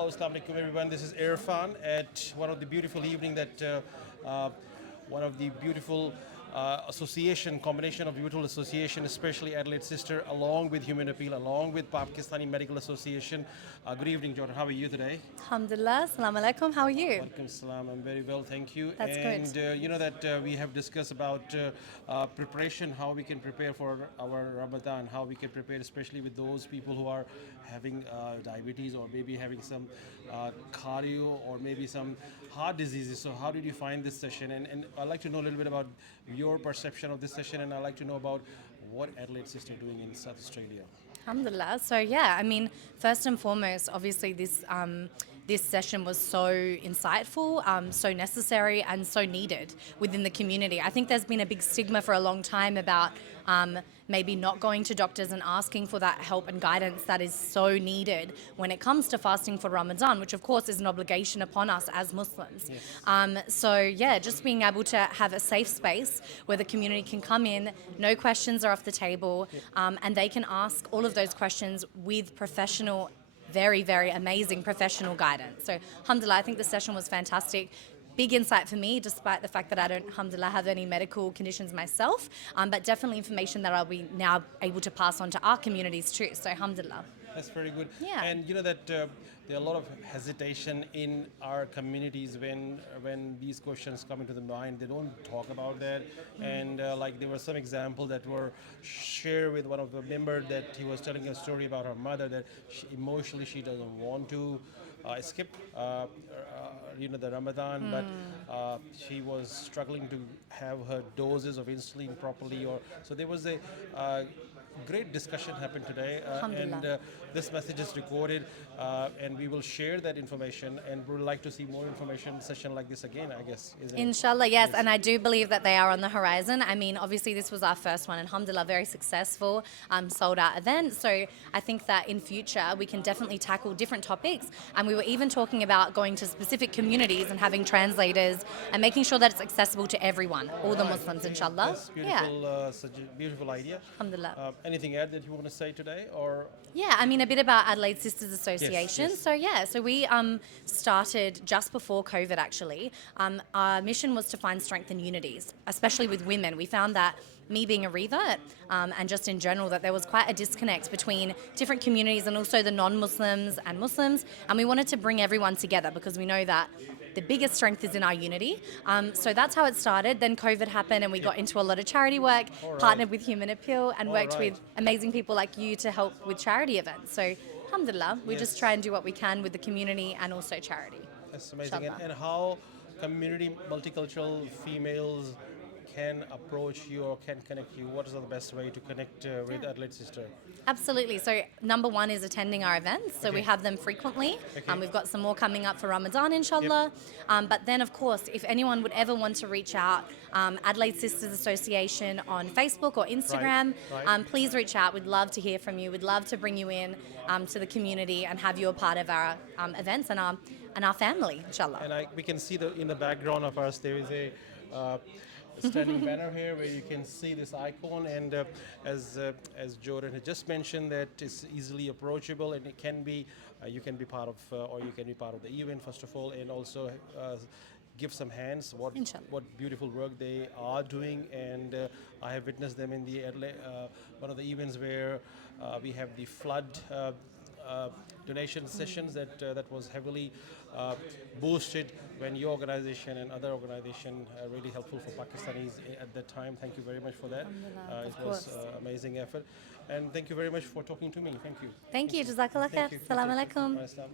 Hello, Assalamu alaikum everyone. This is Irfan at one of the beautiful evening that one of the beautiful combination of beautiful association, especially Adelaide Sister, along with Human Appeal, along with Pakistani Medical Association. Good evening, Jordan. How are you today? Alhamdulillah, Assalamu alaikum. How are you? Welcome, salam. I'm very well, thank you. That's good. And you know that we have discussed about preparation, how we can prepare for our Ramadan, how we can prepare, especially with those people who are having diabetes or maybe having some cardio or maybe some heart diseases. So, how did you find this session? And I'd like to know a little bit about your perception of this session, and I'd like to know about what Adelaide Sister are doing in South Australia. Alhamdulillah. So yeah, I mean, first and foremost, obviously this session was so insightful, so necessary, and so needed within the community. I think there's been a big stigma for a long time about maybe not going to doctors and asking for that help and guidance that is so needed when it comes to fasting for Ramadan, which of course is an obligation upon us as Muslims. Yes. So yeah, just being able to have a safe space where the community can come in, no questions are off the table, and they can ask all of those questions with professional, very, very amazing professional guidance. So alhamdulillah, I think the session was fantastic. Big insight for me, despite the fact that I don't, alhamdulillah, have any medical conditions myself, but definitely information that I'll be now able to pass on to our communities too. So alhamdulillah. That's very good. Yeah. And you know that there are a lot of hesitation in our communities when these questions come into the mind. They don't talk about that. And like there were some example that were shared with one of the members that he was telling a story about her mother that emotionally she doesn't want to skip the Ramadan, but she was struggling to have her doses of insulin properly. Or so there was a great discussion happened today, and Alhamdulillah. this message is recorded, and we will share that information. And we would like to see more information session like this again, I guess. Isn't it? Inshallah, yes. And I do believe that they are on the horizon. I mean, obviously, this was our first one, and alhamdulillah, very successful, sold out event. So I think that in future, we can definitely tackle different topics. And we were even talking about going to specific communities and having translators and making sure that it's accessible to everyone, all the Muslims, inshallah. That's beautiful, such a beautiful idea. Alhamdulillah. Anything else that you want to say today, or? Yeah, I mean, a bit about Adelaide Sisters Association. Yes. So we started just before COVID, actually. Our mission was to find strength and unities, especially with women. We found that me being a revert and just in general that there was quite a disconnect between different communities and also the non-Muslims and Muslims. And we wanted to bring everyone together because we know that the biggest strength is in our unity. So that's how it started. Then COVID happened and we got into a lot of charity work, partnered with Human Appeal and worked with amazing people like you to help with charity events. So alhamdulillah, we just try and do what we can with the community and also charity. That's amazing. Inshallah. And how community multicultural females can approach you or can connect you? What is the best way to connect with Adelaide Sister? Absolutely. So number one is attending our events. So we have them frequently. Okay. We've got some more coming up for Ramadan, inshallah. But then, of course, if anyone would ever want to reach out, Adelaide Sisters Association on Facebook or Instagram, Right. please reach out. We'd love to hear from you. We'd love to bring you in to the community and have you a part of our events and our family, inshallah. And we can see in the background of us there is a standing banner here where you can see this icon, and as Jordan had just mentioned, that it's easily approachable, and it can be you can be part of or you can be part of the event first of all, and also give some hands what beautiful work they are doing. And I have witnessed them in the one of the events where we have the flood donation sessions that was heavily boosted when your organization and other organization really helpful for Pakistanis at that time. Thank you very much for that. It was amazing effort, and thank you very much for talking to me. Thank you. Thank you. Jazakallah khair. Thank you. Assalamu alaikum. Assalam.